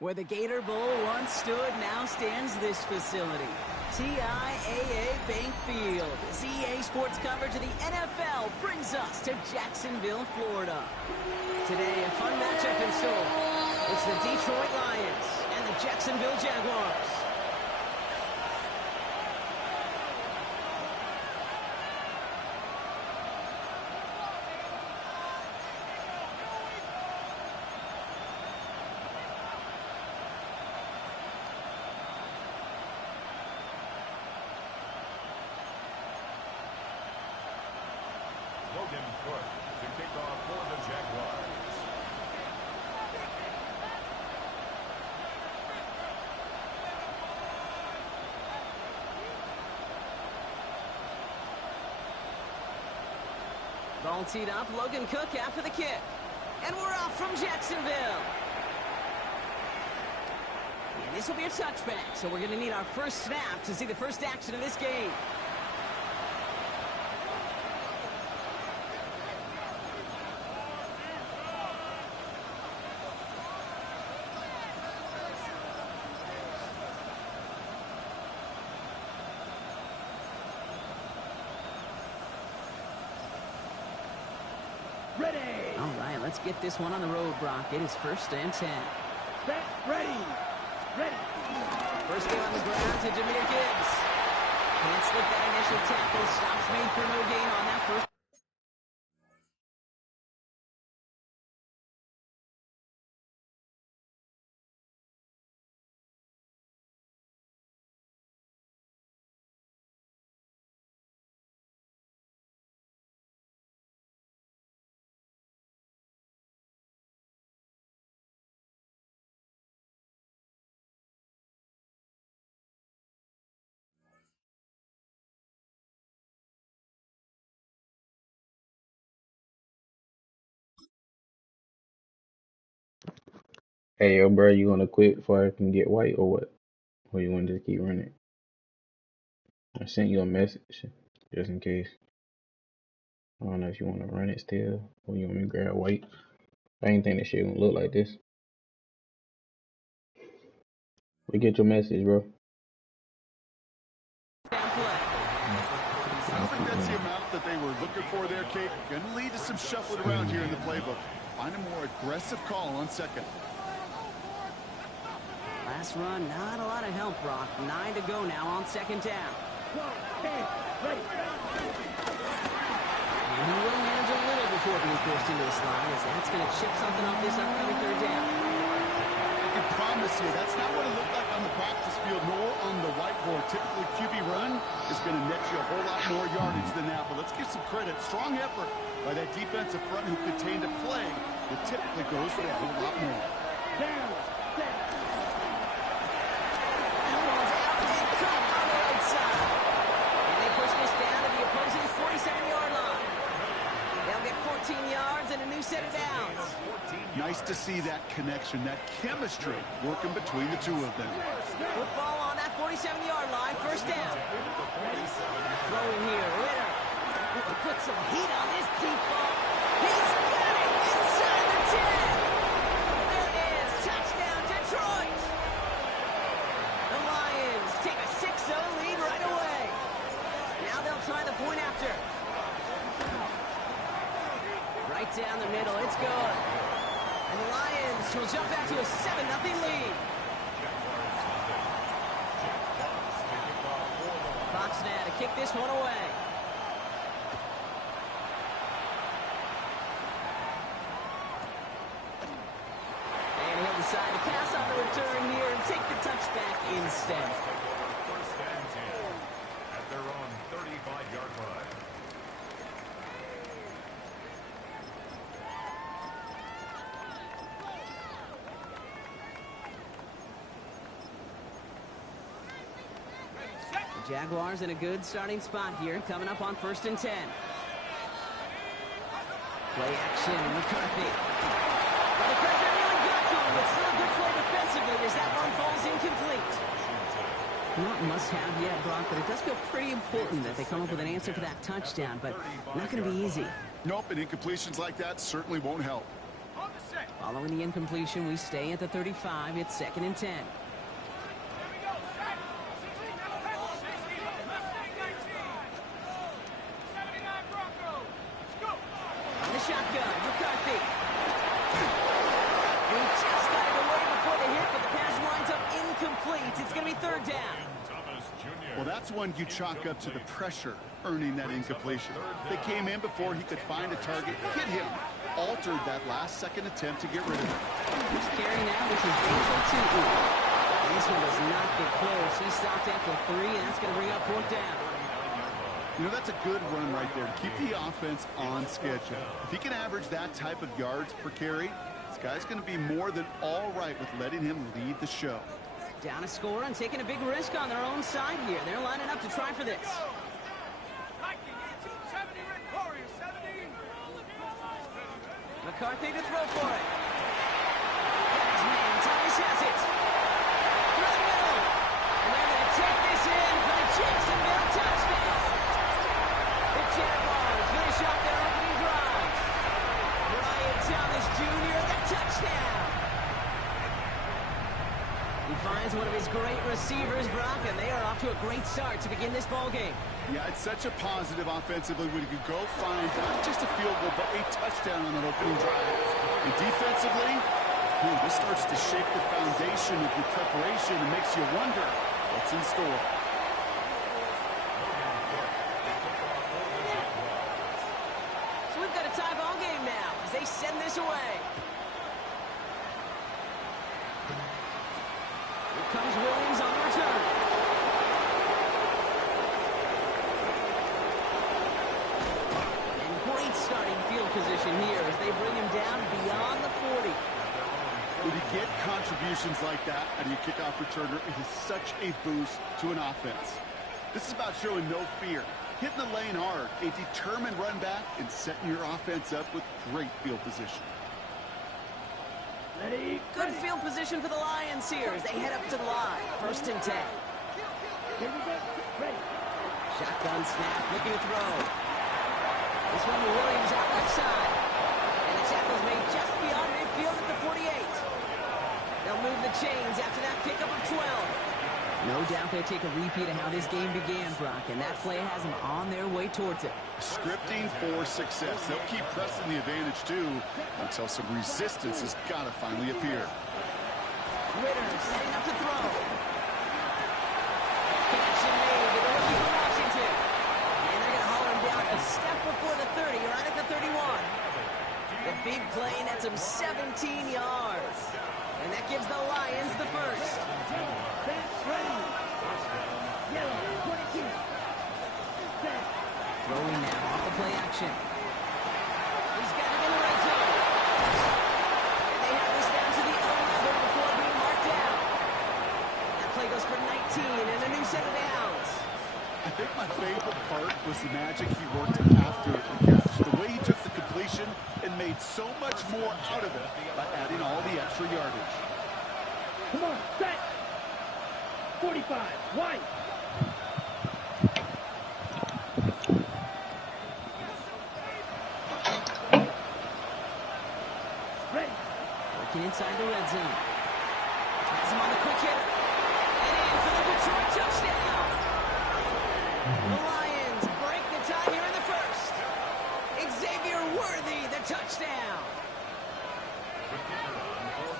Where the Gator Bowl once stood, now stands this facility. TIAA Bank Field. As EA Sports coverage of the NFL brings us to Jacksonville, Florida. Today, a fun matchup in store. It's the Detroit Lions and the Jacksonville Jaguars. To kick off for the Jaguars. Ball teed up, Logan Cook after the kick. And we're off from Jacksonville. And this will be a touchback, so we're going to need our first snap to see the first action of this game. Ready. All right, let's get this one on the road, Brock. It is 1st and 10. Ready. Ready. First game on the ground to Jahmyr Gibbs. Can't slip that initial tackle. Stops made for no gain on that first. Hey, yo, bro, you gonna quit before I can get white or what? Or you want to just keep running? I sent you a message just in case. I don't know if you want to run it still or you want me to grab white. I ain't think that shit gonna look like this. We get your message, bro. I don't think that's the amount that they were looking for there, Kate. Going to lead to some shuffling around here in the playbook. Find a more aggressive call on second. Last run, not a lot of help, Brock. 9 to go now on 2nd down. Ready. And he will manage a little before being forced into a slide, as that's going to chip something off this upcoming 3rd down. I can promise you that's not what it looked like on the practice field nor on the whiteboard. Typically, QB run is going to net you a whole lot more yardage than that. But let's give some credit. Strong effort by that defensive front who contained a play that typically goes for a whole lot more. Down. And a new set of downs. Nice to see that connection, that chemistry working between the two of them. Football on that 47-yard line, 1st down. Throw in here, Ritter. Put some heat on this deep ball. He's got it inside the 10. There it is, touchdown Detroit. The Lions take a 6-0 lead right away. Now they'll try the point after. Right down the middle, it's good. And the Lions will jump back to a 7-0 lead. Fox now to kick this one away. And he'll decide to pass on the return here and take the touchback instead. 1st and 10 at their own 35-yard line. Jaguars in a good starting spot here, coming up on 1st and 10. Play action, McCarthy. Well, the pressure really got to him, but still a good play defensively as that one falls incomplete. Not must-have yet, Brock, but it does feel pretty important that they come up with an answer for that touchdown, but not going to be easy. Nope, and incompletions like that certainly won't help. On the set. Following the incompletion, we stay at the 35. It's 2nd and 10. On the shotgun, McCarthy. He just got it away before the hit, but the pass winds up incomplete. It's going to be 3rd down. Well, that's one you chalk up to the pressure earning that incompletion. They came in before he could find a target, hit him, altered that last-second attempt to get rid of it. He's carrying out, which is Basil Tutu. This one does not get close. He stopped after 3, and that's going to bring up 4th down. You know, that's a good run right there to keep the offense on schedule. If he can average that type of yards per carry, this guy's going to be more than all right with letting him lead the show. Down a score and taking a big risk on their own side here. They're lining up to try for this. McCarthy to throw for it. Got his man. Thomas has it. Through the middle. And they're going to take this in for the Jacksonville touchdown. The Jaguars finish off their opening drive. Brian Thomas Jr., the touchdown. He finds one of his great receivers, Brock, and they are off to a great start to begin this ball game. Yeah, it's such a positive offensively when you can go find not just a field goal, but a touchdown on an opening drive. And defensively, this starts to shape the foundation of your preparation and makes you wonder what's in store. So we've got a tie ball game now as they send this away. Here comes Williams on the return. And great starting field position here as they bring him down beyond the 40. When you get contributions like that out of your kickoff returner, it is such a boost to an offense. This is about showing no fear, hitting the lane hard, a determined run back, and setting your offense up with great field position. Ready? Good field position for the Lions here as they head up to the line. 1st and 10. Here we go. Ready. Shotgun snap, looking to throw. This one to Williams out left side. And the tackle's made just beyond midfield at the 48. They'll move the chains after that pickup of 12. No doubt they'll take a repeat of how this game began, Brock, and that play has them on their way towards it. Scripting for success. They'll keep pressing the advantage, too, until some resistance has got to finally appear. Ritter setting up to throw. Connection made to the rookie from Washington. And they're going to haul him down a step before the 30, right at the 31. The big play nets him 17 yards. And that gives the Lions the first. Set. Ready. Yellow. 22. Set. Throwing now off the play action. He's got it in the red zone. And they have this down to the 11 before being marked down. That play goes for 19 and a new set of downs. I think my favorite part was the magic he worked after the catch. The way he took the completion and made so much more out of it by adding all the extra yardage. Come on. Set. 45. White. Ready. Working inside the red zone. Has him on the quick hitter. And in for the Detroit touchdown. The Lions break the tie here in the first. Xavier Worthy, the touchdown.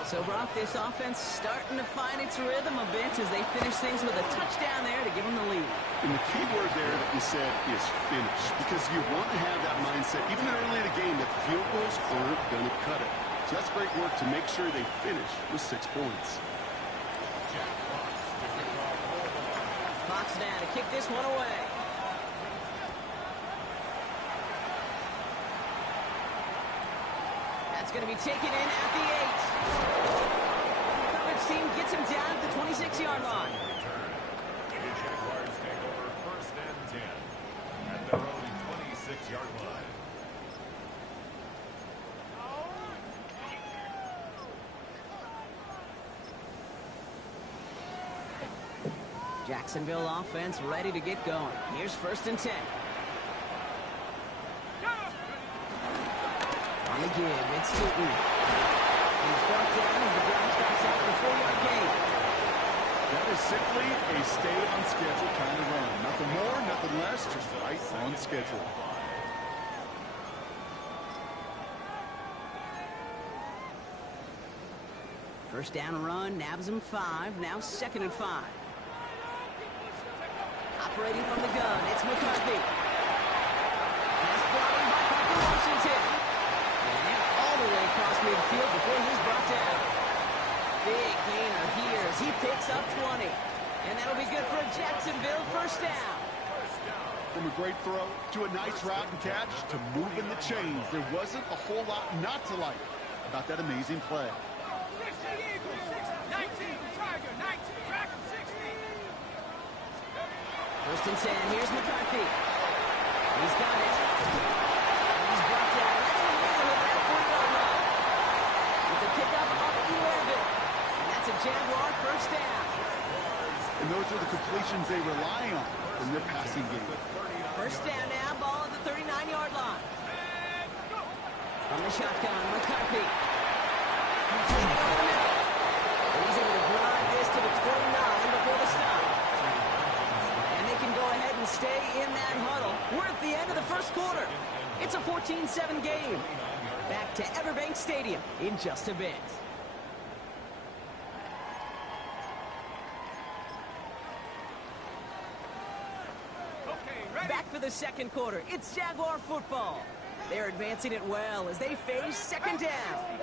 So, Brock, this offense starting to find its rhythm a bit as they finish things with a touchdown there to give them the lead. And the key word there that you said is finish, because you want to have that mindset, even early in the game, that field goals aren't going to cut it. So that's great work to make sure they finish with 6 points. Fox now to kick this one away. That's going to be taken in at the 8. Coverage team gets him down at the 26-yard line. The Jaguars take over 1st and 10 at their own 26-yard line. Jacksonville offense ready to get going. Here's 1st and 10. On the give, it's Tutu. He's brought down as the drive starts out with a 4-yard gain. That is simply a stay on schedule kind of run. Nothing more, nothing less, just right on schedule. First down run, nabs him 5. Now 2nd and 5. Operating from the gun, it's McCarthy. Pass blocking by Parker Washington. And all the way across midfield before he's brought down. Big gainer here as he picks up 20. And that'll be good for a Jacksonville first down. From a great throw to a nice route and catch to moving the chains, there wasn't a whole lot not to like about that amazing play. First and 10, here's McCarthy. He's got it. And he's brought down right in the middle of that 40-yard line. It's a pickup up 11. And that's a Jaguar first down. And those are the completions they rely on in their passing game. First down now, ball at the 39-yard line. From the shotgun, McCarthy. Completing over the middle. And he's able to drive this to the 29 before the stop. Can go ahead and stay in that huddle. We're at the end of the first quarter. It's a 14-7 game. Back to Everbank Stadium in just a bit. Back for the second quarter. It's Jaguar football. They're advancing it well as they face second down.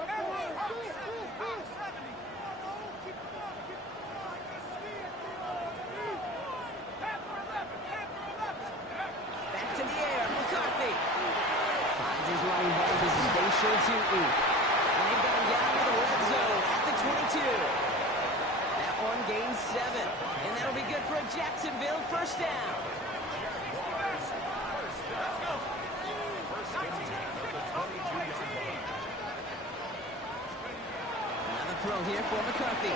Running back is Bayshore Tootin. And they've got him down to the red zone at the 22. That one gains 7. And that'll be good for a Jacksonville first down. Another throw here for McCarthy.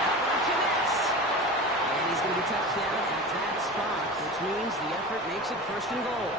That one connects. And he's going to be touched down at that spot, which means the effort makes it first and goal.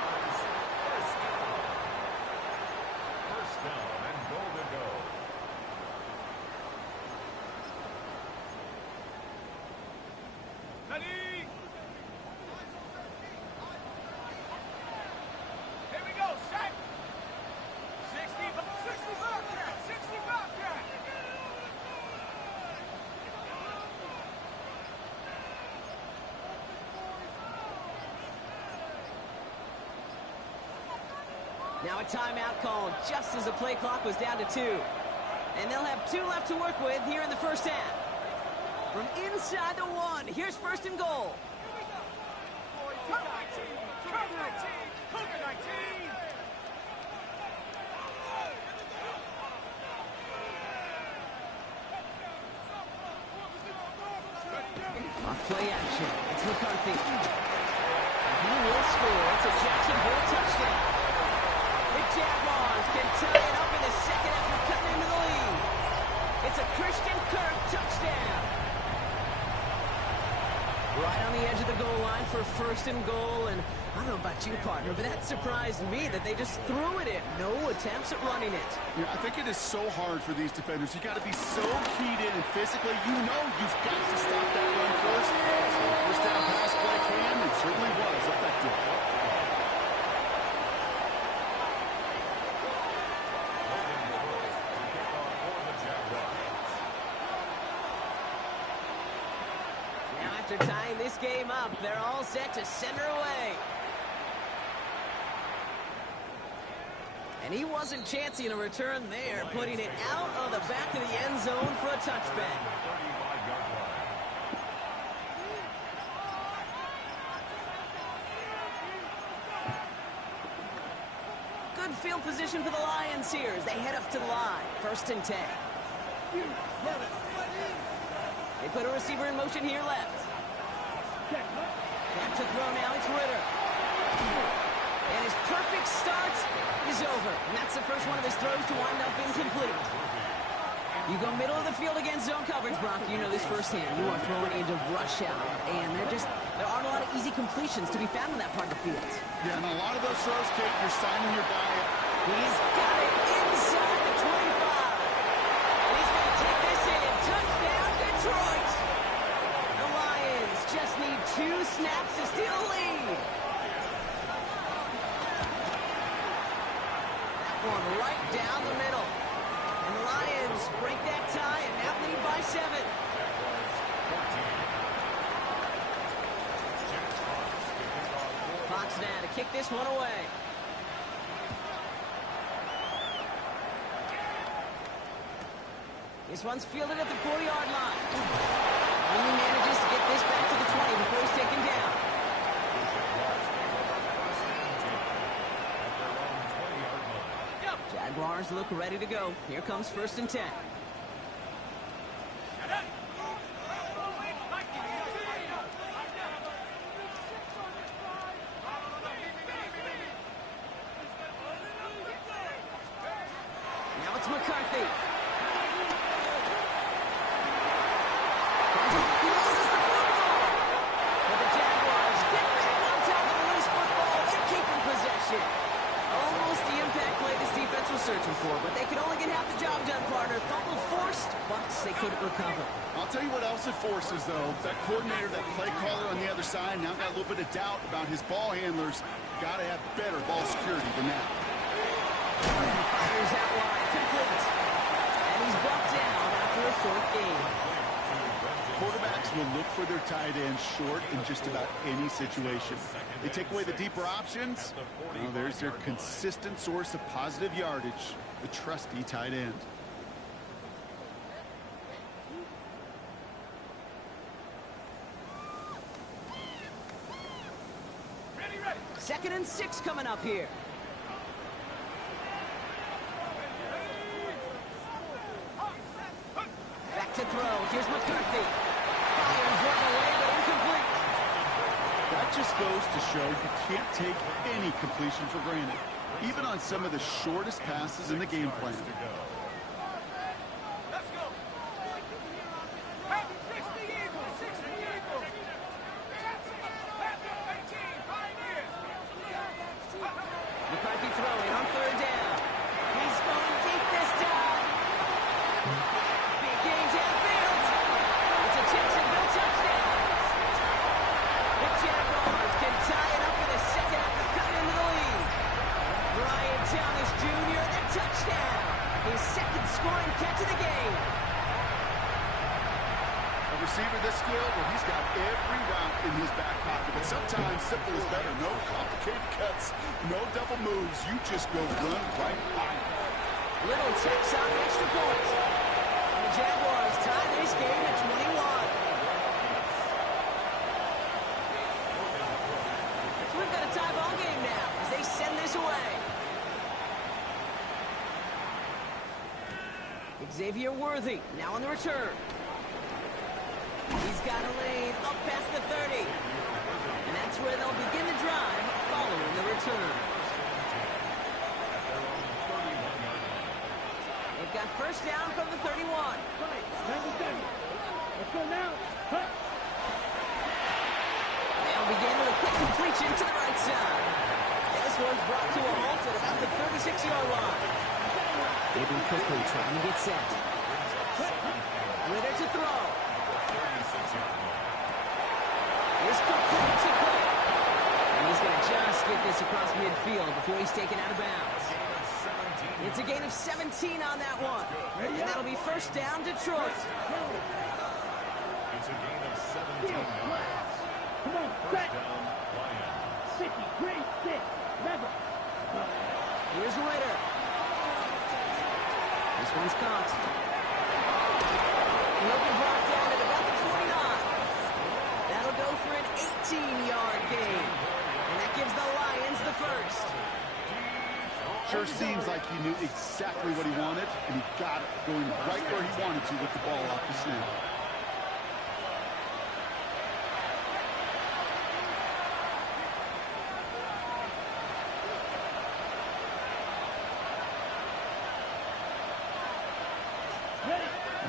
Now a timeout called just as the play clock was down to 2. And they'll have 2 left to work with here in the first half. From inside the 1, here's first and goal. Off play action, it's McCarthy. He will score. It's a Jacksonville touchdown. The Jaguars can tie it up in the second after cutting into the lead. It's a Christian Kirk touchdown. Right on the edge of the goal line for first and goal. And I don't know about you, partner, but that surprised me that they just threw it in. No attempts at running it. Yeah, I think it is so hard for these defenders. You got to be so keyed in and physically, you know you've got to stop that run first. So first down pass play can, it certainly was effective. After tying this game up, they're all set to send her away. And he wasn't chancing a return there, putting it out of the back of the end zone for a touchback. Good field position for the Lions here as they head up to the line. First and 10. They put a receiver in motion here left. Back to throw now, it's Ritter. And his perfect start is over. And that's the first one of his throws to wind up incomplete. You go middle of the field against zone coverage, Brock. You know this firsthand. You are throwing into rush hour. And there aren't a lot of easy completions to be found in that part of the field. Yeah, and a lot of those throws, Kate, you're signing your guy up. He's got it inside the 25. snaps to steal the lead. That one right down the middle. And the Lions break that tie and now lead by 7. Fox now to kick this one away. This one's fielded at the 40-yard line. Only manages to get this back to the 20 before he's taken down. Jaguars look ready to go. Here comes 1st and 10. Now it's McCarthy. He loses the football. But the Jaguars get back on top of the loose football and keep in possession. Almost the impact play this defense was searching for, but they could only get half the job done, partner. Fumble forced, but they couldn't recover. I'll tell you what else it forces, though. That coordinator, that play caller on the other side, now got a little bit of doubt about his ball handlers. Got to have better ball security than that. Fires out wide, complete. And he's brought down after a short game. Quarterbacks will look for their tight end short in just about any situation. They take away the deeper options. Well, there's their consistent source of positive yardage, the trusty tight end. Second and 6 coming up here. Back to throw. Here's McCarthy. Fires right away, but incomplete. That just goes to show you can't take any completion for granted, even on some of the shortest passes in the game plan. McCarthy throwing on 3rd down. He's going deep this time. Big game downfield. It's a Jacksonville touchdown. The Jaguars can tie it up in the second after coming into the lead. Brian Thomas Jr., the touchdown. His second scoring catch of the game. A receiver this skilled, well, he's got every route in his back pocket, but sometimes simple is better. No complicated cuts, no double moves. You just go run right by him. Little takes on an extra point. And the Jaguars tie this game at 21. So we've got a tie ball game now as they send this away. Xavier Worthy now on the return. He's got a lane up past the 30. And that's where they'll begin the drive following the return. They've got 1st down from the 31. Right, 97. Let's go now. Hut. They'll begin with a quick completion to the right side. And this one's brought to a halt at about the 36-yard line. David quickly trying to get set. Ritter to throw. Here's complete to Cook. And he's going to just get this across midfield before he's taken out of bounds. It's a gain of 17 on that one. And that'll be 1st down, Detroit. It's a gain of 17 yards. Come on, First set. down, Lions. 50, green, 6, level. Here's Ritter. This one's caught. He'll be brought down at about the 29. That'll go for an 18-yard gain. And that gives the Lions the 1st. Sure seems like he knew exactly what he wanted, and he got it, going right where he wanted to with the ball off the snap.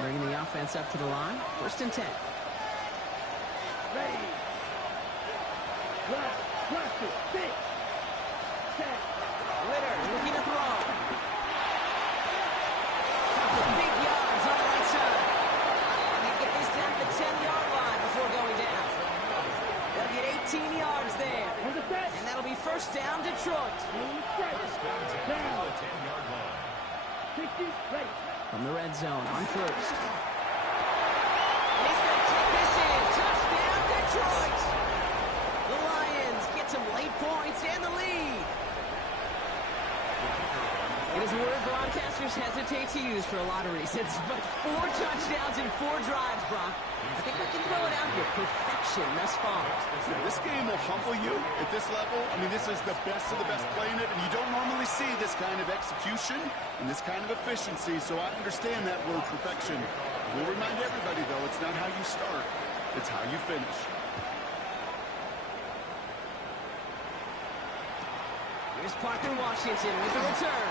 Bringing the offense up to the line. 1st and 10. Ready. Right, cluster, 6, 7. Ritter looking to throw. Couple big yards on the right side. And they get this down to the 10-yard line before going down. They'll get 18 first down, Detroit. First and 10 from the 10-yard line. 60, ready. From the red zone on first. And he's going to take this in. Touchdown, Detroit. The Lions get some late points and the lead. It is a word broadcasters hesitate to use for a lot of reasons, but 4 touchdowns in 4 drives, Brock. I think we can throw it out here. Perfection thus far. This game will humble you at this level. I mean, this is the best of the best playing it, and you don't normally see this kind of execution and this kind of efficiency, so I understand that word perfection. We'll remind everybody, though, it's not how you start, it's how you finish. Here's Parker Washington with the return.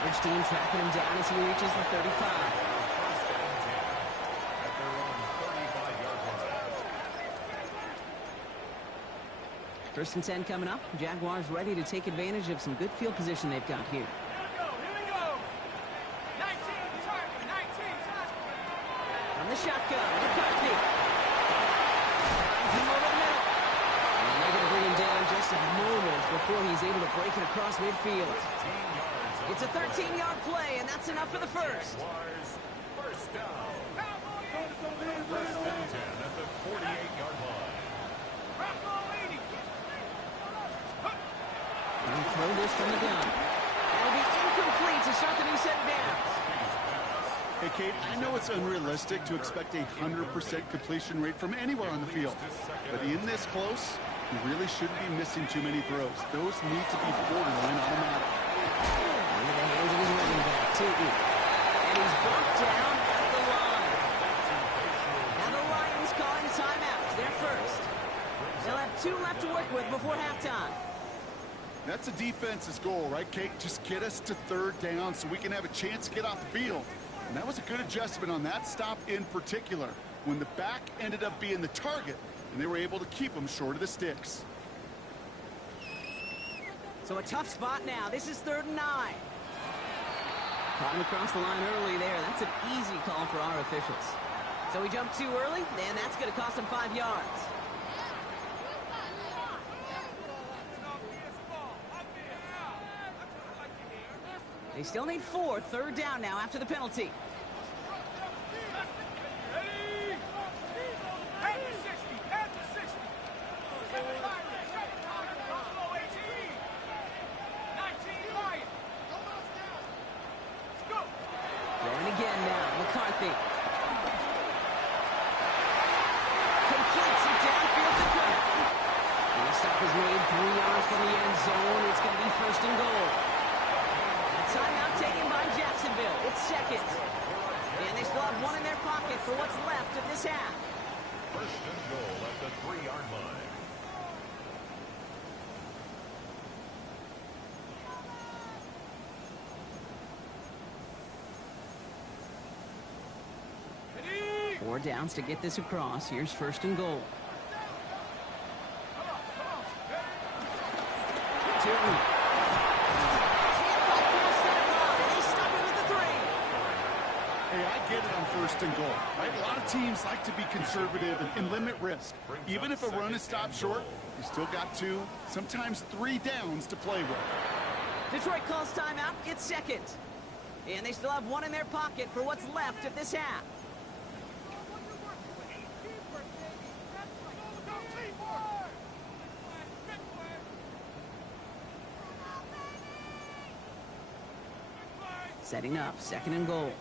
Coverage team tracking him down as he reaches the 35. First and 10 at their own 35-yard line. First and 10 coming up. Jaguars ready to take advantage of some good field position they've got here. Here we go. 19, target, 19. From the shotgun, McCarthy. Finds him over the middle. And they're going to bring him down just a moment before he's able to break it across midfield. 15 yards. It's a 13-yard play, and that's enough for the first. Jaguars, first down. First and 10 at the 48-yard line. And throw this from the gun. That'll be incomplete to start the new set of downs. Hey, Kate, I know it's unrealistic to expect a 100% completion rate from anywhere on the field, but in this close, you really shouldn't be missing too many throws. Those need to be borderline automatic. Into the hands of his running back, Tootin. And he's brought down at the line. Now the Lions calling timeouts. They're first. They'll have 2 left to work with before halftime. That's a defense's goal, right, Kate? Just get us to 3rd down so we can have a chance to get off the field. And that was a good adjustment on that stop in particular, when the back ended up being the target, and they were able to keep him short of the sticks. So a tough spot now. This is 3rd and 9. Caught him across the line early there. That's an easy call for our officials. So he jumped too early, and that's going to cost him 5 yards. They still need 4. 3rd down now after the penalty. Throwing again now, McCarthy. Completes it downfield to Kirk. And the stop is made 3 yards from the end zone. It's going to be 1st and goal. A timeout taken by Jacksonville. It's 2nd. And they still have 1 in their pocket for what's left of this half. First and goal at the 3-yard line. Four downs to get this across. Here's 1st and goal. Tootin. Hey, I get it on 1st and goal, right? A lot of teams like to be conservative and limit risk. Even if a run is stopped short, you still got 2, sometimes 3 downs to play with. Detroit calls timeout. It's 2nd. And they still have 1 in their pocket for what's left of this half. Setting up, 2nd and goal.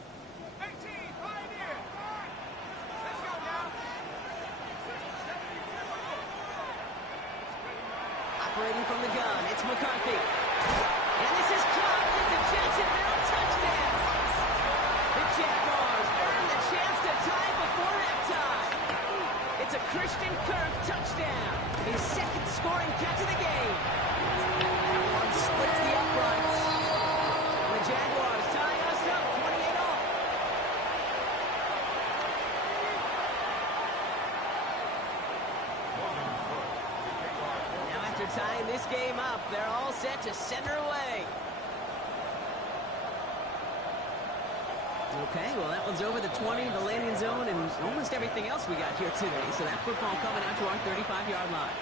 Operating from the gun, it's McCarthy. And this is caught. It's a Jacksonville touchdown. The Jaguars earn the chance to tie before halftime. It's a Christian Kirk touchdown. His 2nd scoring catch of the game. That one splits the uprights. The Jaguars tying us up 28-all. Now after tying this game up, they're all set to send her away. Okay, well that one's over the 20, the landing zone, and almost everything else we got here today. So that football coming out to our 35-yard line.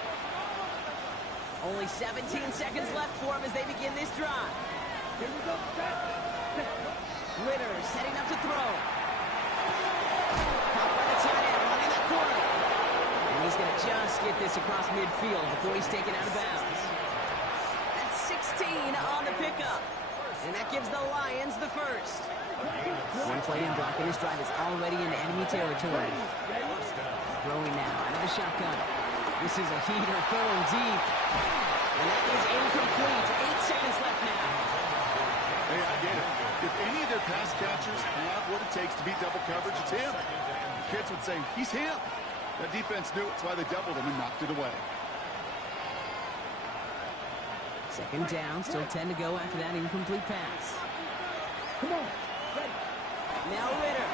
Only 17 seconds left for him as they begin this drive. Here we go. Ritter setting up to throw. Caught by the tight end, running that corner. And he's going to just get this across midfield before he's taken out of bounds. That's 16 on the pickup. And that gives the Lions the first. One play in blocking this drive is already into enemy territory. Throwing now out of the shotgun. This is a heater throwing deep. And that is incomplete. 8 seconds left now. Hey, I get it. If any of their pass catchers have what it takes to beat double coverage, it's him. Kids would say, he's him. That defense knew it's why they doubled him and knocked it away. Second down, still 10 to go after that incomplete pass. Come on. Ready. Now Ritter.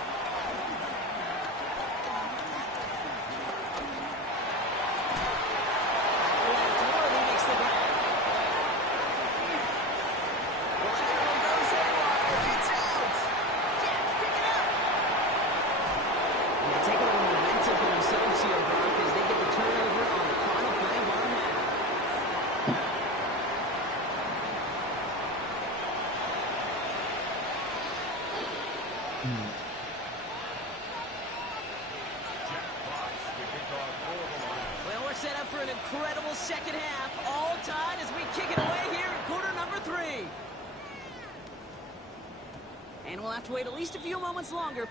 Left, Worthy makes the grab. Well, that one goes there. It's out. Jets pick it up. And they take a little momentum for themselves here, Brock, as they get the turnover on the final play of our half. Well, we're set up for an incredible second half. All tied as we kick it away here in quarter number 3. And we'll have to wait at least a few moments longer.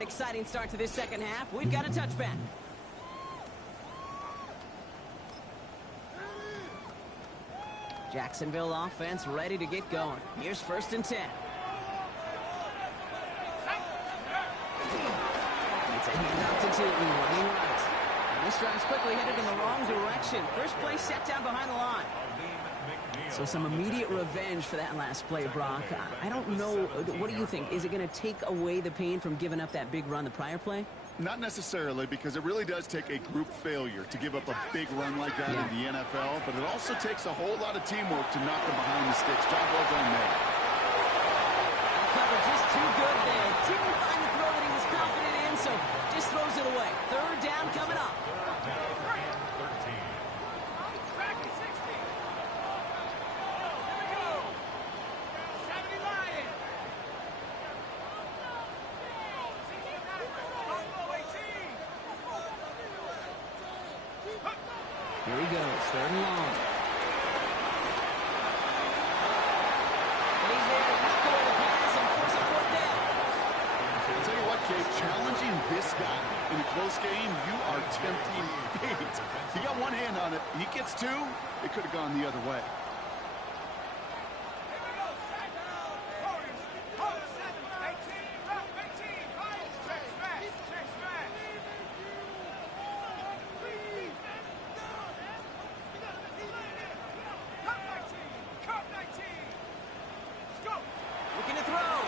Exciting start to this second half. We've got a touchback. Jacksonville offense ready to get going. Here's 1st and 10. It's a handoff to Tootin, running right. And this drive's quickly headed in the wrong direction. First play set down behind the line. So some immediate revenge for that last play, Brock. I don't know. What do you think? Is it going to take away the pain from giving up that big run the prior play? Not necessarily, because it really does take a group failure to give up a big run like that in the NFL, but it also takes a whole lot of teamwork to knock them behind the sticks. Job well done there. The cover just too good there. Didn't find the throw that he was confident in, so just throws it away. 3rd down coming up. Here he goes, 3rd and long. And he's there to knock away the pass and force a 4th down. I'll tell you what, Kate, challenging this guy in a close game, you are tempting fate. He got one hand on it. He gets 2. It could have gone the other way. Looking to throw.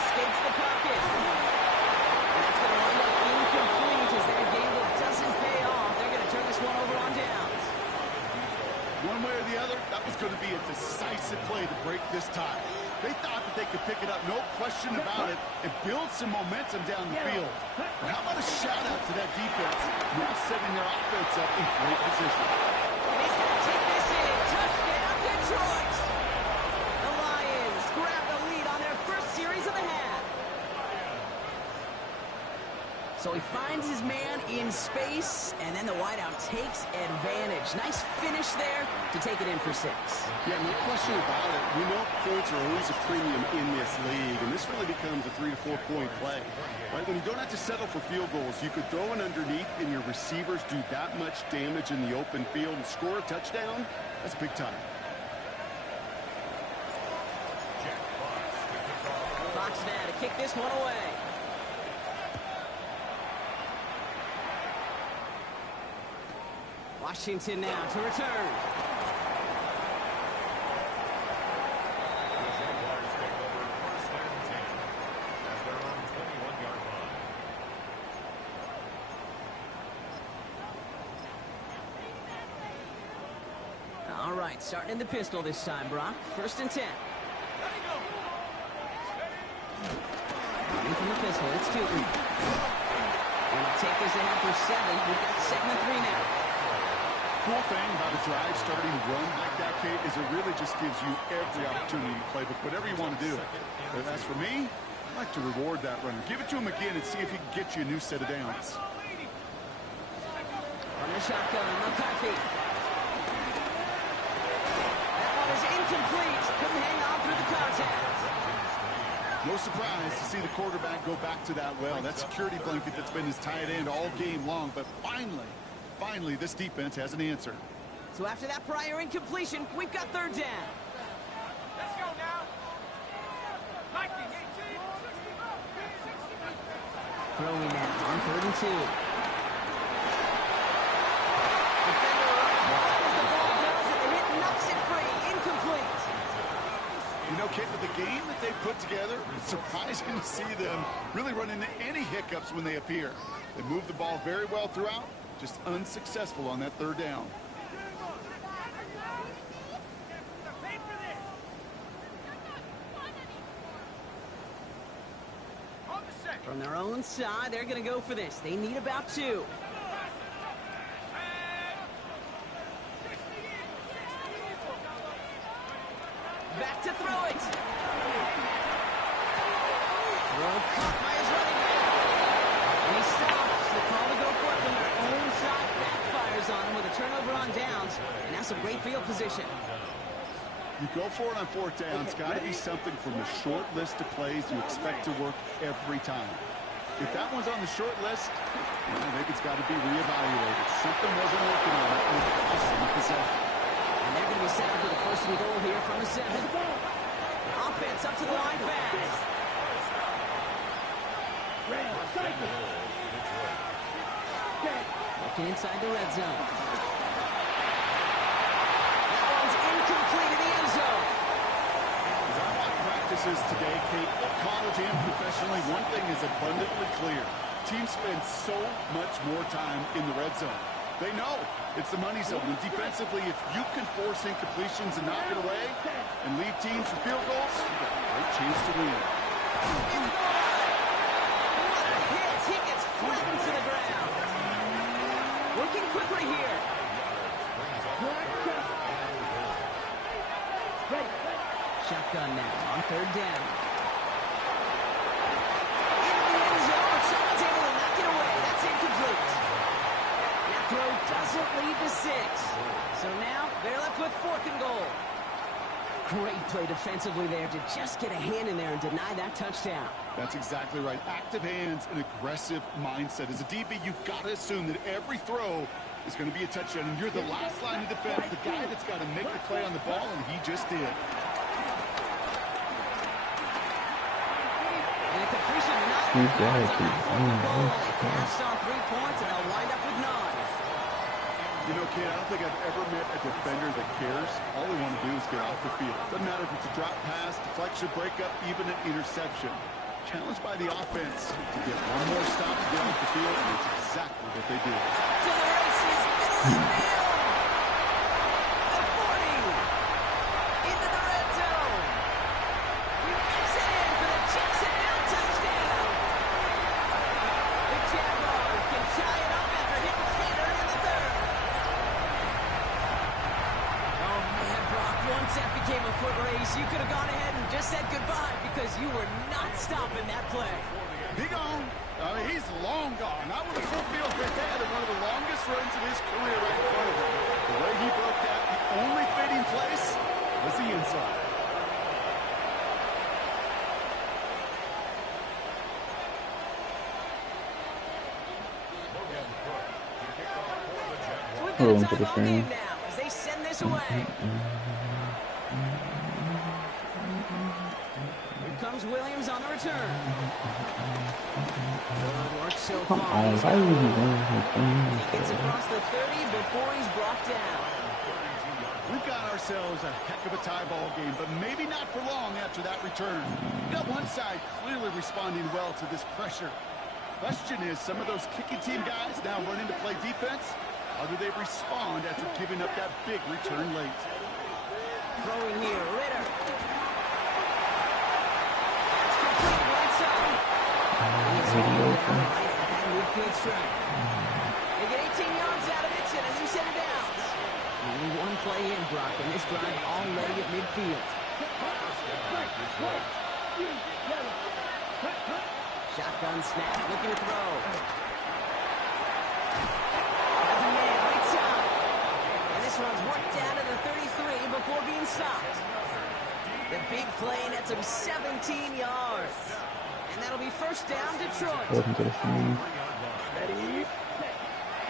Escapes the pocket. And that's going to wind up incomplete as that gamble doesn't pay off. They're going to turn this one over on downs. One way or the other, that was going to be a decisive play to break this tie. They thought that they could pick it up, no question about it, and build some momentum down the field. But how about a shout-out to that defense, now setting their offense up in great position. And he's going to take this in. Touchdown, Detroit. The Lions grab the lead on their first series of the half. So he finds his man in space, and then the wideout takes advantage. Nice finish there to take it in for 6. Yeah, no question about it. We know points are always a premium in this league, and this really becomes a 3 to 4 point play. Right? When you don't have to settle for field goals, you could throw it underneath, and your receivers do that much damage in the open field and score a touchdown. That's big time. Fox now to kick this one away. Washington now to return. Starting in the pistol this time, Brock. 1st and 10. Coming from the pistol, it's Tootin. And he'll take this ahead for 7. We've got 2nd and 3 now. Cool thing about a drive starting run like that, Kate, is it really just gives you every opportunity to play, but whatever you want to do. But as for me, I like to reward that runner. Give it to him again and see if he can get you a new set of downs. On the shotgun, McCarthy. That one is incomplete. Couldn't hang on through the contact. No surprise to see the quarterback go back to that well. That security blanket that's been his tight end all game long, but finally, this defense has an answer. So after that prior incompletion, we've got 3rd down. Let's go now. Throwing now on 3rd and 2. Defender runs wide as the ball does, and the hit knocks it free. Incomplete. You know, Kate, with the game that they put together, it's surprising to see them really run into any hiccups when they appear. They move the ball very well throughout, just unsuccessful on that 3rd down. From their own side, they're going to go for this. They need about 2. Back to throw it. Throw caught by his running back. And he stops. The call to go for it from their own side backfires on him with a turnover on downs. And that's some great field position. You go for it on 4th down. It's got to be something from a short list of plays you expect to work every time. If that one's on the short list, well, maybe it's got to be reevaluated. Something wasn't working on it, and it cost them the possession. And they're going to be set up with a 1st and goal here from the 7. Offense up to the line fast. Looking inside the red zone. That one's incomplete in the end zone. As I watch practices today, Kate, college and professionally, one thing is abundantly clear. Teams spend so much more time in the red zone. They know it's the money zone. And defensively, if you can force incompletions and knock it away and leave teams for field goals, you've got a great chance to win. What a hit. He gets flattened to the ground. Working quickly here. Shotgun now on 3rd down. Into the end zone, but someone's able to knock it away. That's incomplete. That throw doesn't lead to 6. So now they're left with 4th and goal. Great play defensively there to just get a hand in there and deny that touchdown. That's exactly right. Active hands and aggressive mindset. As a DB, you've got to assume that every throw is going to be a touchdown. And you're the last line of defense, the guy that's got to make the play on the ball, and he just did. And a completion not passed on 3 points, and they'll wind up with 9. You know, Kate, I don't think I've ever met a defender that cares. All they want to do is get off the field. Doesn't matter if it's a drop pass, deflection, breakup, even an interception. Challenged by the offense to get one more stop to get off the field, and it's exactly what they do. To the races, middle of the field. The 40. Into the red zone. He makes it in for the Jacksonville touchdown. The Jaguars can tie it up after hitting Peter in the 3rd. Oh, man, Brock, once that became a foot race, you could have gone ahead and just said goodbye because you were not stopping that play. He gone. He's long gone. Not with a full field hit. They had one of the longest runs of his career right in front of him. The way he broke that, the only fitting place was the inside. So we've got a tie ball game now as they send this away. Here comes Williams on the return. Good work so far. He's got he gets across the 30 before he's brought down. We've got ourselves a heck of a tie ball game, but maybe not for long after that return. We've got one side clearly responding well to this pressure. Question is, some of those kicking team guys now running to play defense, how do they respond after giving up that big return late? Throwing here, Ritter. That's complete, right side. He's right at that midfield strike. They get 18 yards out of it and a new set of downs. Only one play in, Brock, and this drive already at midfield. Shotgun snap, looking to throw. Has a man, right side. And this one's worked down to the 33 before being stopped. The big play nets him 17 yards. And that'll be first down, Detroit. Ready?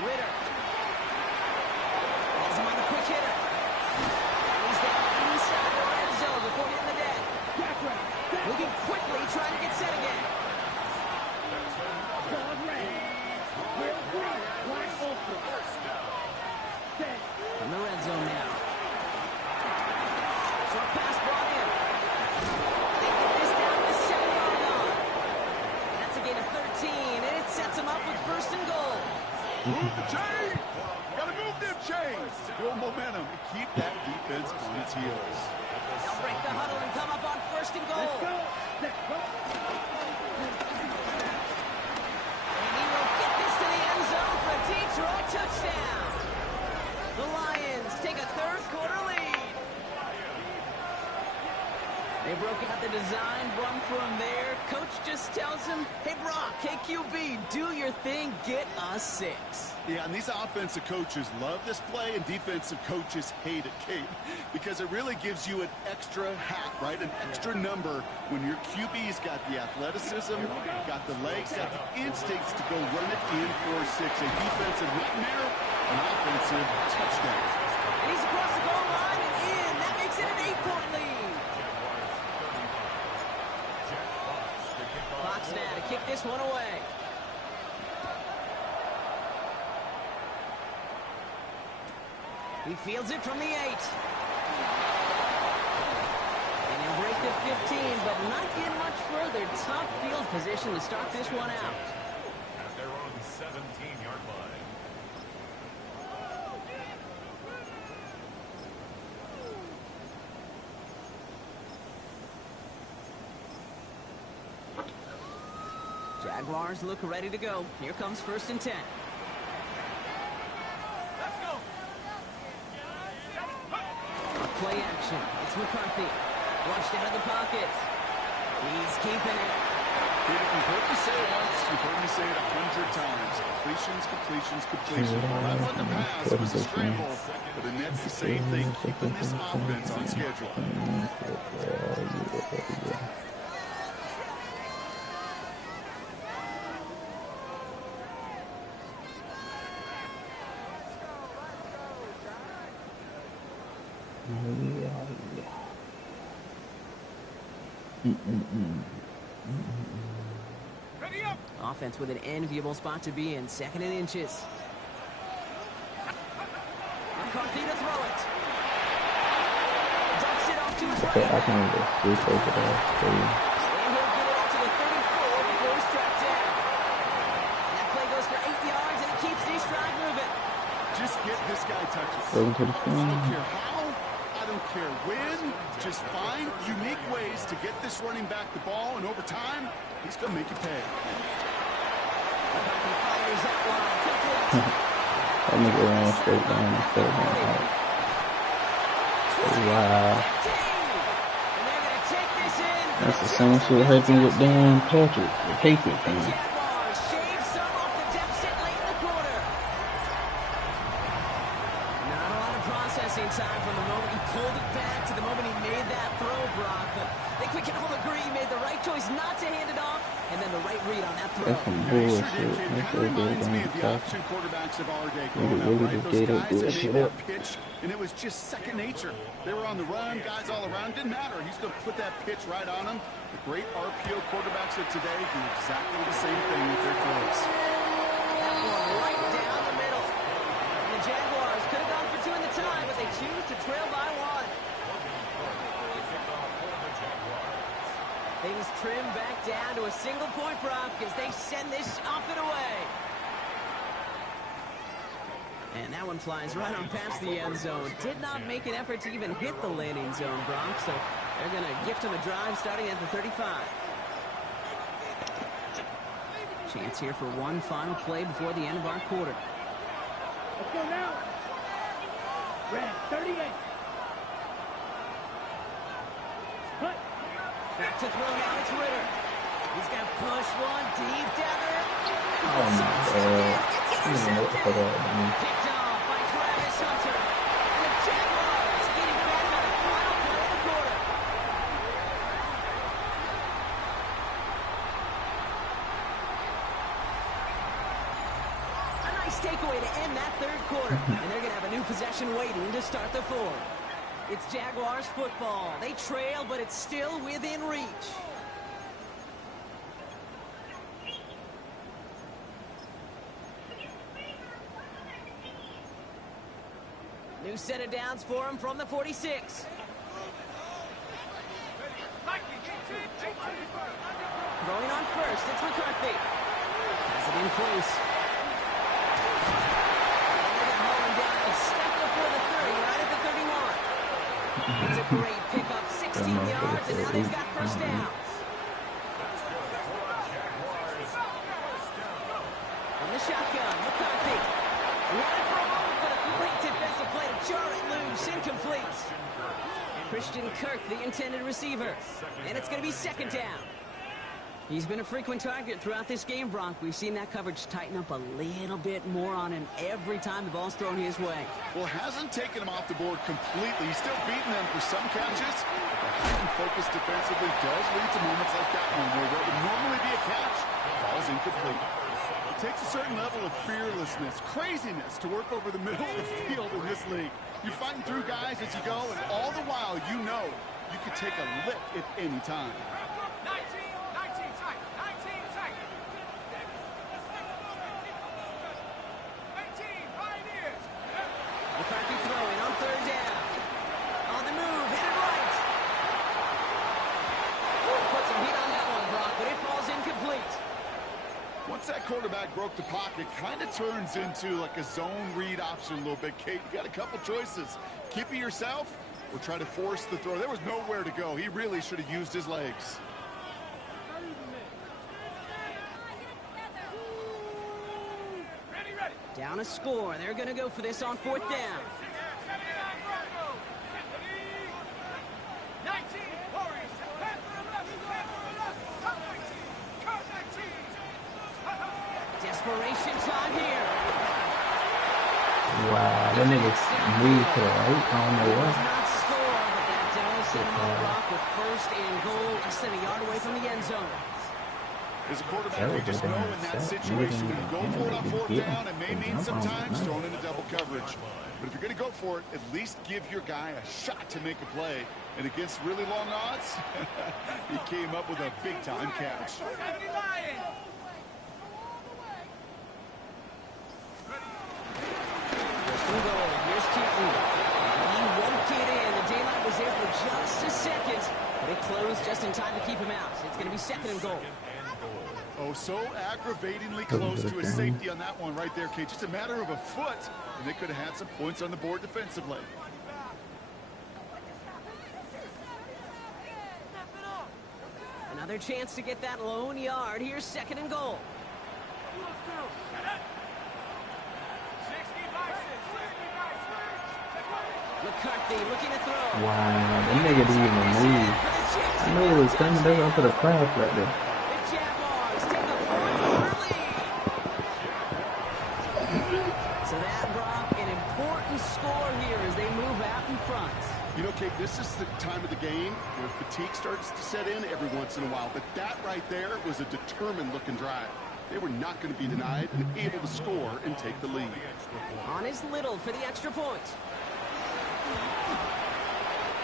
Ritter. Has him on the quick hitter. And he's down inside the red zone before hitting the deck. Moving quickly, trying to get set again. From the red zone now. Short pass brought in. They get this down to the 7-yard line. That's a gain of 13, and it sets them up with first and goal. Move the chain! Gotta move them chains! Build momentum and keep that defense on its heels. They'll break the huddle and come up on first and goal. Let's go. And he will get this to the end zone for a Detroit touchdown. The Lions take a third-quarter lead. They broke out the design run from there. Coach just tells him, hey, Brock, hey, QB, do your thing, get us 6. Yeah, and these offensive coaches love this play, and defensive coaches hate it, Kate, because it really gives you an extra hat, right? An extra number when your QB's got the athleticism, got the legs, got the instincts to go run it in for 6. A defensive nightmare, an offensive touchdown. And he's across the goal line and in. That makes it an 8-point lead. Fox now to kick this one away. He fields it from the 8. And he'll break the 15, but not get much further. Tough field position to start this one out. At their own 17-yard line. Jaguars look ready to go. Here comes first and 10. Play action. It's McCarthy. Flushed out of the pocket. He's keeping it. If you've heard me say it once, you've heard me say it 100 times. Completions. That wasn't a pass, it was a scramble. But the Nets the same thing, keeping this offense on schedule. Offense with an enviable spot to be in. 2nd and inches. McCarthy to throw it. Ducks it off to his right. I can just take it off. And he'll get it up to the 34 before he's tracked down. And that play goes for 8 yards, and it keeps these drive moving. Just get this guy touches. Throw him to the I screen. don't care how, I don't care when. Just find unique ways to get this running back the ball, and over time, he's going to make you pay. McCarthy fires that one. Complete. That nigga ran straight down instead of going out. Wow. 15. And they're going to take this in. That's the same shit happened with Dan Patrick, the Patriots The fan. Jaguars shave some off the deficit late in the quarter. Not a lot of processing time from the moment he pulled it back to the moment he made that throw, Brock. But I think we can all agree he made the right choice not to hand it off, and then the right read on that throw. That's some Yeah, he bullshit. sure did, kid. That's Kind so of good reminds me of the on option quarterbacks of our day Nigga growing up, really right? just Those gave up guys that good made shit that up. pitch, and it was just second nature. They were on the run, guys all around. Didn't matter. He's going to put that pitch right on them. The great RPO quarterbacks of today do exactly the same thing with their throws. That one right down the middle. And the Jaguars could have gone for 2 in the time, but they choose to trail by 1. Things trim back down to a single-point Brock as they send this off and away. And that one flies right on past the end zone. Did not make an effort to even hit the landing zone, Brock. So they're going to gift him a drive starting at the 35. Chance here for one final play before the end of our quarter. Let's go now. Red, 38. Cut. Back to throw now, it's Ritter. He's going to push one deep down there. Oh my god. I don't even know what the fuck that was. Picked off by Travis Hunter. And the Jaguars getting back on the final play of the quarter. A nice takeaway to end that third quarter. And they're going to have a new possession waiting to start the fourth. It's Jaguars football. They trail, but it's still within reach. New set of downs for him from the 46. Throwing on first, it's McCarthy. Has it in close. Hauling down a step before the 30, right at the 31. It's a great pickup, 16 yards, and now they've got first down. From the shotgun, McCarthy. Running for a moment, but a great defensive play to jar it loose, incomplete. Christian Kirk, the intended receiver. And it's going to be second down. He's been a frequent target throughout this game, Bronk. We've seen that coverage tighten up a little bit more on him every time the ball's thrown his way. Well, hasn't taken him off the board completely. He's still beating them for some catches. The heightened focus defensively does lead to moments like that one where what would normally be a catch falls incomplete. It takes a certain level of fearlessness, craziness to work over the middle of the field in this league. You're fighting through guys as you go, and all the while you know you could take a lick at any time. 19 tight. 19 tight. 18 Pioneers. McCarthy throwing on third down. On the move, headed right. Put some heat on that one, Brock, but it falls incomplete. Once that quarterback broke the pocket, kind of turns into like a zone read option a little bit, Kate. You got a couple choices. Keep it yourself or try to force the throw. There was nowhere to go. He really should have used his legs. Ready. Down a score. They're going to go for this on fourth down. 19 Warriors. Desperation time here. Wow, that nigga moved to the right. I don't know what. Does not score, but that does set him on Brock with first and goal, less than a yard away from the end zone. As a quarterback, you just know in that situation when you go for it on fourth down, it may mean sometimes throwing into double coverage. But if you're going to go for it, at least give your guy a shot to make a play. And against really long odds, he came up with a big-time catch. Here's Keaton. He won't get in. The daylight was there for just a second, but it closed just in time to keep him out. It's going to be second and goal. Oh, so aggravatingly close to a safety on that one right there, Kate. Just a matter of a foot, and they could have had some points on the board defensively. Another chance to get that lone yard. Here's second and goal. McCarthy looking to throw. Wow, that nigga didn't even move. I knew it was coming. They gonna put a crash right there. The Jaguars take a 4-quarter lead. So that, Brock, an important score here as they move out in front. You know, Kate, this is the time of the game where fatigue starts to set in every once in a while. But that right there was a determined-looking drive. They were not going to be denied and able to score and take the lead. On is Little for the extra point.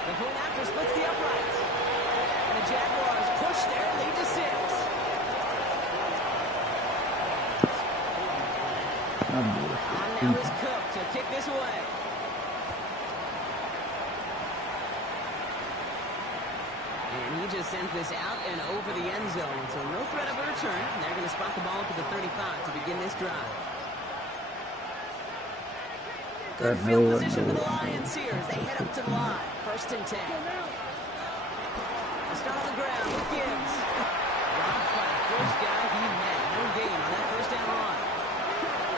The point after splits the uprights. And the Jaguars push their lead to 6. And now is Cook to kick this away. And he just sends this out and over the end zone. So no threat of a return. They're going to spot the ball up to the 35 to begin this drive. Good field position for the Lions here as they head up to the line. 1st and 10. Start on the ground with Gibbs. Rob flat. First guy he met. No gain on that 1st down run.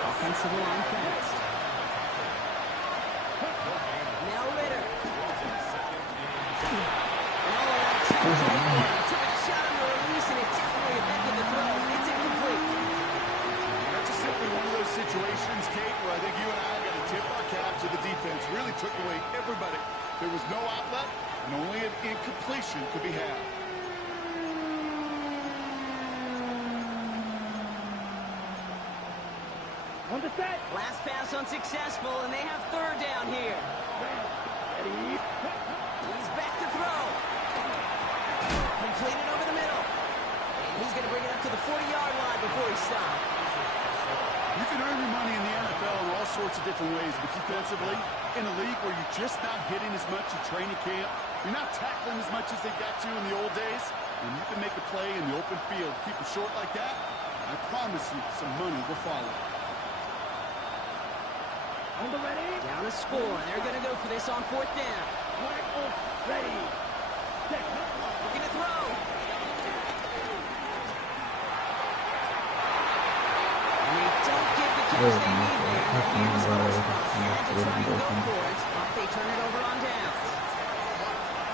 Offensive line fast. Now Ritter. And all of that took a shot on the release, and it definitely affected the throw. It's incomplete. That's just simply one of those situations, Kate, where I think you and I got to tip our cap to the defense. Really took away everybody. There was no outlet, and only an incompletion could be had. On the set. Last pass unsuccessful, and they have 3rd down here. Ready. He's back to throw. Completed over the middle. And he's going to bring it up to the 40-yard line before he stops. You can earn your money in the NFL in all sorts of different ways, but defensively, in a league where you're just not hitting as much at training camp, you're not tackling as much as they got to in the old days, and you can make a play in the open field, keep it short like that, I promise you some money will follow. On the ready. Down to score, and they're going to go for this on 4th down. Ready. Set. Looking to throw. And they don't get the catch they need there. Here's the first spot. They had to try and go for it, but they turn it over on downs.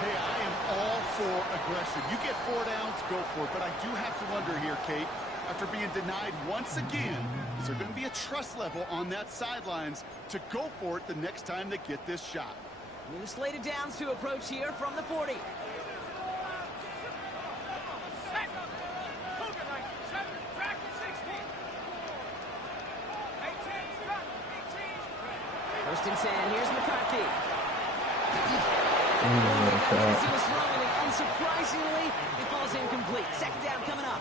Hey, I am all for aggression. You get 4 downs, go for it. But I do have to wonder here, Kate, after being denied once again, is there going to be a trust level on that sidelines to go for it the next time they get this shot? New slated downs to approach here from the 40. First and 10, here's McCarthy. As he was throwing it, unsurprisingly, it falls incomplete. 2nd down coming up.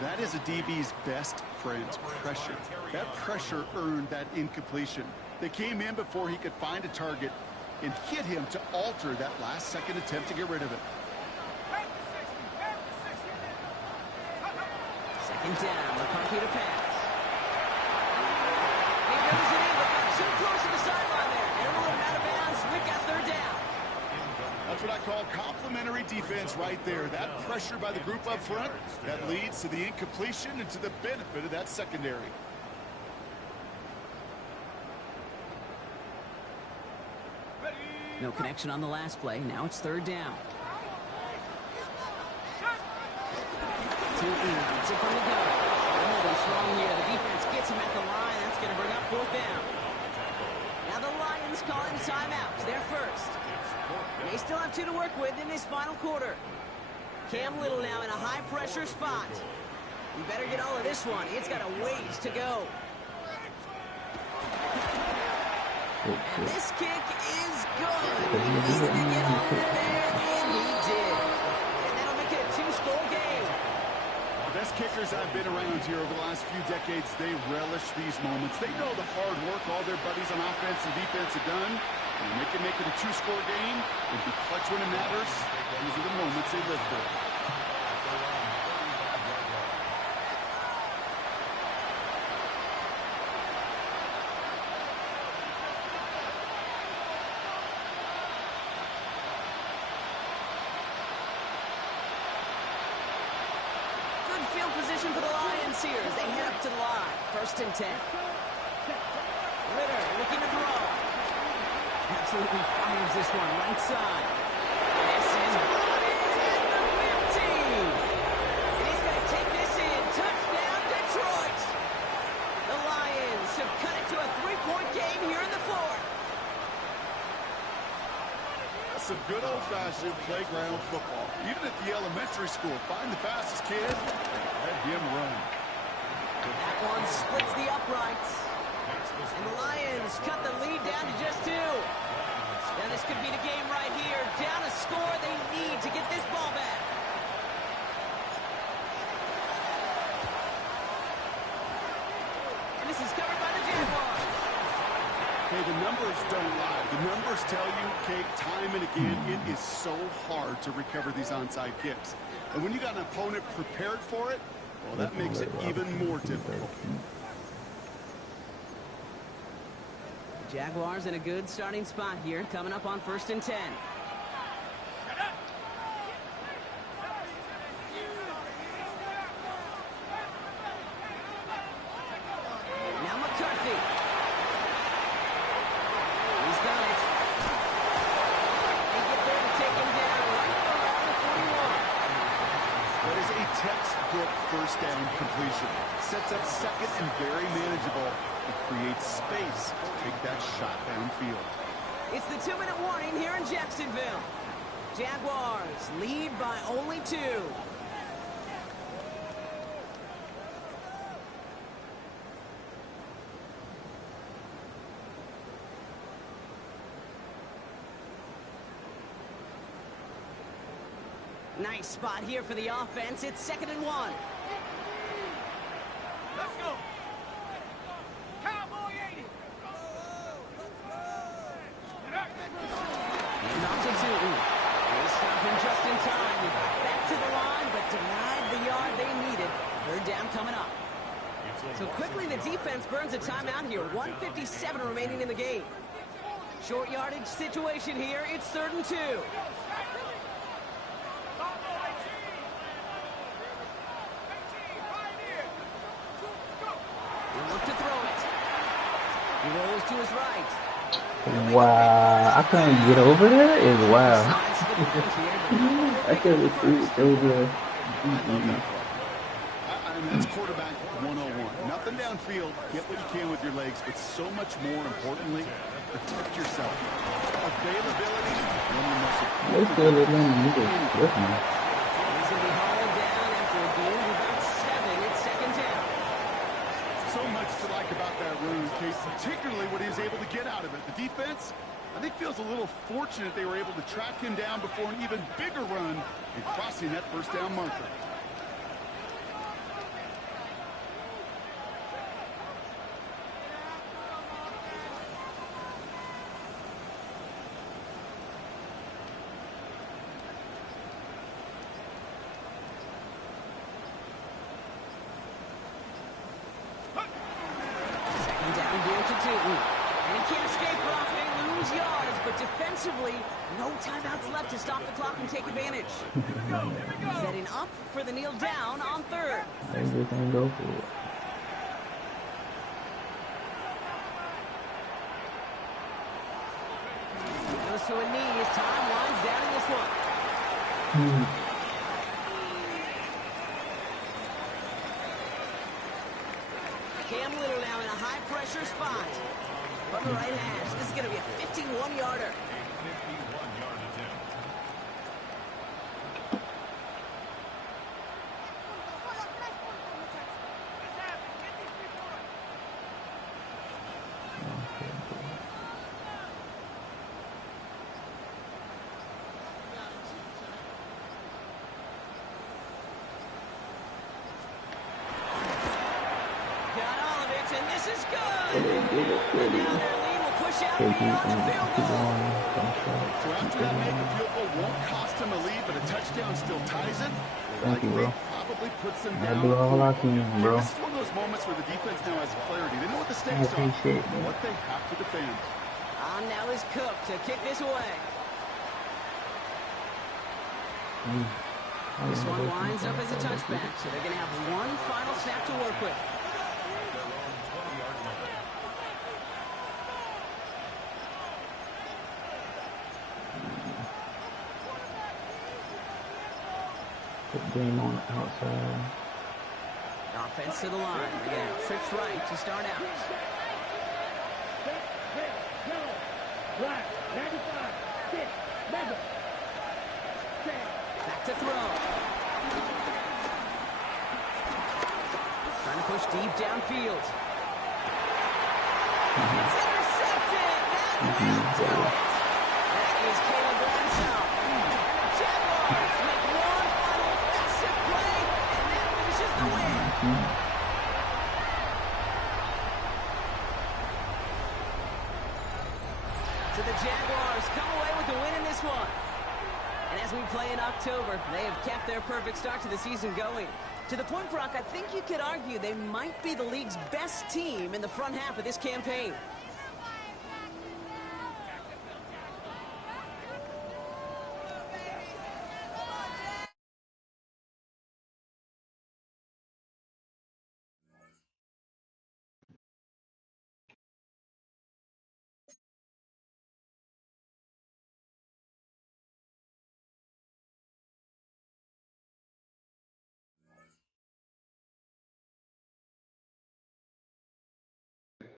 That is a DB's best friend, pressure. That pressure earned that incompletion. They came in before he could find a target and hit him to alter that last-second attempt to get rid of it. 2nd down, McCarthy to pass. He goes it in, but got too close to the sideline there. They're rolling out of bounds. We've got 3rd down. That's what I call complimentary defense right there. That pressure by the group up front, that leads to the incompletion and to the benefit of that secondary. No connection on the last play. Now it's 3rd down. 2 gets it from the gun. Holding strong here. The defense gets him at the line. That's going to bring up 4th down. Now the Lions calling timeouts. They're first. And they still have 2 to work with in this final quarter. Cam Little now in a high-pressure spot. You better get all of this one. It's got a ways to go. And this kick is good. He needed to get all of it there, and he did. And that'll make it a 2-score game. The best kickers I've been around here over the last few decades, they relish these moments. They know the hard work all their buddies on offense and defense have done. And they can make it a 2-score game and be clutch when it matters. These are the moments they live for. Good field position for the Lions here as they head up to the line. 1st and 10. Ritter looking to throw. Absolutely fires this one right side. This is brought in at the 15. And he's going to take this in. Touchdown, Detroit. The Lions have cut it to a 3-point game here in the 4th. That's some good old-fashioned playground football. Even at the elementary school, find the fastest kid and let him run. That one splits the uprights. And the Lions cut the lead down to just 2. Now this could be the game right here. Down a score, they need to get this ball back. And this is covered by the Jaguars. Hey, the numbers don't lie. The numbers tell you, Kate, time and again, it is so hard to recover these onside kicks. And when you got an opponent prepared for it, well, that makes it even more difficult. Jaguars in a good starting spot here, coming up on 1st and 10. Now McCarthy. He's got it. They get there to take him down right around the 41. That is a textbook first down completion. Sets up second and very manageable. It creates space to take that shot downfield. It's the 2-minute warning here in Jacksonville. Jaguars lead by only 2. Nice spot here for the offense. It's 2nd and 1. Let's go. Cowboy 80. And off to Newton. They stop him just in time. Back to the line, but denied the yard they needed. 3rd down coming up. So quickly the defense burns a timeout here. 1:57 remaining in the game. Short yardage situation here. It's 3rd and 2. Look to throw it. He rolls to his right. Wow, I couldn't get over there. Is wow. I couldn't see it over. That's quarterback 101. Nothing downfield. Get what you can with your legs, but so much more importantly, protect yourself. Availability. They still living in the middle. He's going to be hauled down after a gain of about 7. It's 2nd down. So much to like about that run, Case, particularly what he was able to get out of it. The defense, I think, feels a little fortunate they were able to track him down before an even bigger run and crossing that 1st down marker. And he can't escape, Brock. They lose yards, but defensively, no timeouts left to stop the clock and take advantage. Setting up for the kneel down on 3rd. Everything go for it. Goes to a knee as time winds down in this one. Cam Little now in a high-pressure spot. From the right hash, this is going to be a 51-yarder. And this is good. And now their lead will push out beyond the field goal. So after that make the field goal won't cost them a lead, but a touchdown still ties it. Thank you, bro. Probably puts them I down. do all I can, bro. This is one of those moments where the defense now has clarity. They know what the stakes are and what they have to defend. On now is Cook to kick this away. This one winds up as a touchback, so they're going to have one final snap to work with. Game on outside. Offense to the line. Again, trips right to start out. Back to throw. Trying to push deep downfield. It's intercepted. That will do it. That is Caleb Bradshaw. And the Jaguars make one final massive play, and that finishes the win. So the Jaguars come away with the win in this one. And as we play in October, they have kept their perfect start to the season going. To the point, Brock, I think you could argue they might be the league's best team in the front half of this campaign.